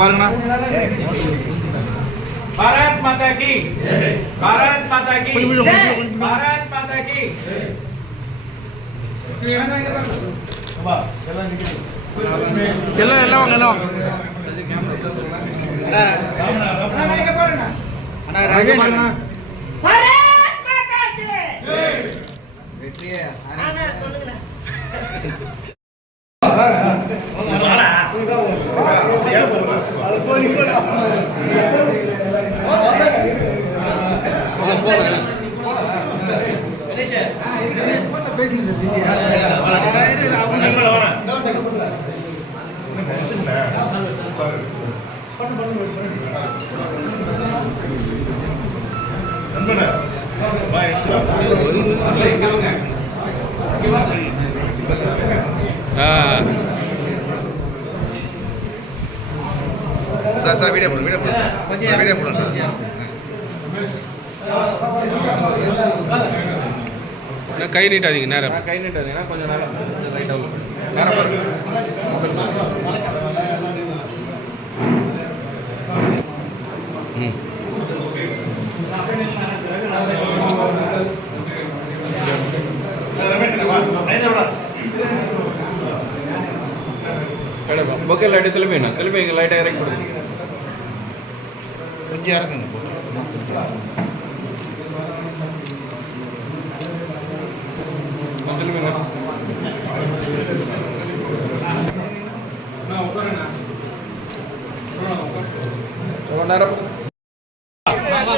பாருங்கண்ணா. பாரத் மாதா கி பாரத் மாதா கி பாரத் மாதா கி. எல்லாம் எல்லாம் வாங்க எல்லாம் வாங்க. அண்ணா ராஜே பாருங்கண்ணா. பாரத் மாதா கி வெற்றியே சொல்லுங்க. சார் வீடியோ போடுங்க கொஞ்சம் வீடியோ போடுங்க சார். கை நீட்டாதீங்க நேரம். கை நீட்டாதீங்கன்னா கொஞ்சம் நேரம் லைட்டாக நேரம் பொக்கே லைட்டு திரும்பி இங்கே லைட்டாக இறக்கி கொடுங்க. கொஞ்சம் இறக்குங்க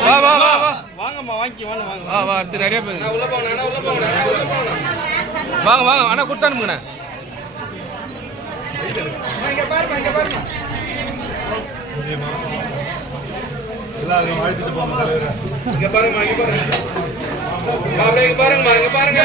வா வா வா வா வாங்கம்மா வாங்கி வாங்க வா வா அடுத்து நிறைய பேர் உள்ள போங்க உள்ள போங்க வாங்க வாங்க அண்ணா கொடுத்தானுங்கண்ணா. இங்க பாருங்க எல்லாரும் வாழ்த்துட்டு போங்க தலைவர். இங்க பாருங்க இங்க பாருங்க பாருங்க